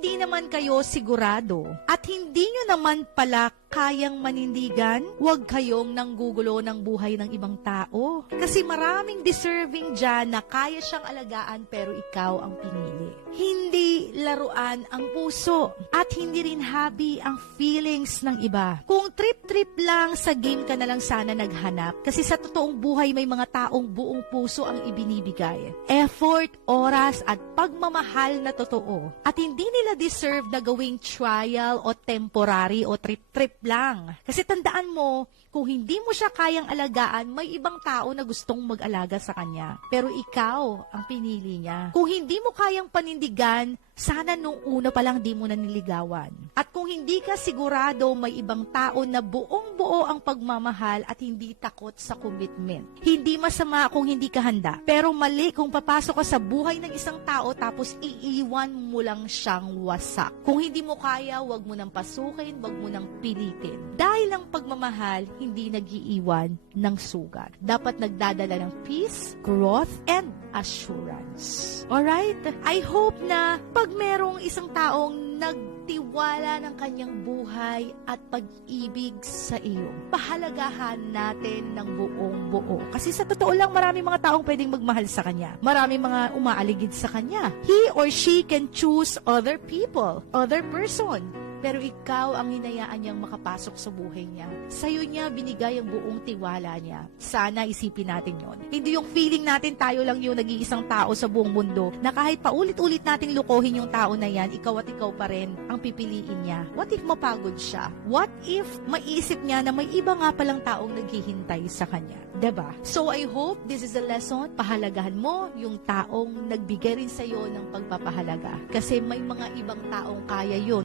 hindi naman kayo sigurado at hindi nyo naman pala kayang manindigan, huwag kayong nanggugulo ng buhay ng ibang tao. Kasi maraming deserving dyan na kaya siyang alagaan pero ikaw ang pinili. Hindi laruan ang puso at hindi rin hobby ang feelings ng iba. Kung trip-trip lang, sa game ka na lang sana naghanap. Kasi sa totoong buhay may mga taong buong puso ang ibinibigay. Effort, oras at pagmamahal na totoo. At hindi nila deserve na gawing trial o temporary o trip-trip lang. Kasi tandaan mo, kung hindi mo siya kayang alagaan, may ibang tao na gustong mag-alaga sa kanya. Pero ikaw ang pinili niya. Kung hindi mo kayang panindigan, sana nung una pa lang di mo na niligawan. At kung hindi ka sigurado, may ibang tao na buong-buo ang pagmamahal at hindi takot sa commitment. Hindi masama kung hindi ka handa. Pero mali kung papasok ka sa buhay ng isang tao tapos iiwan mo lang siyang wasak. Kung hindi mo kaya, wag mo nang pasukin, wag mo nang pilitin. Dahil ang pagmamahal, hindi nag-iiwan ng sugat. Dapat nagdadala ng peace, growth, and assurance. Alright? I hope na pag merong isang taong nagtiwala ng kanyang buhay at pag-ibig sa iyo, pahalagahan natin ng buong buo. Kasi sa totoo lang, marami mga taong pwedeng magmahal sa kanya. Marami mga umaaligid sa kanya. He or she can choose other people, other person. Pero ikaw ang hinayaan niyang makapasok sa buhay niya. Sa'yo niya binigay ang buong tiwala niya. Sana isipin natin yon. Hindi yung feeling natin tayo lang yung nag-iisang tao sa buong mundo na kahit paulit-ulit nating lukohin yung tao na yan, ikaw at ikaw pa rin ang pipiliin niya. What if mapagod siya? What if maiisip niya na may iba nga palang taong naghihintay sa kanya? Diba? So I hope this is a lesson. Pahalagahan mo yung taong nagbigay rin sa'yo ng pagpapahalaga. Kasi may mga ibang taong kaya yun.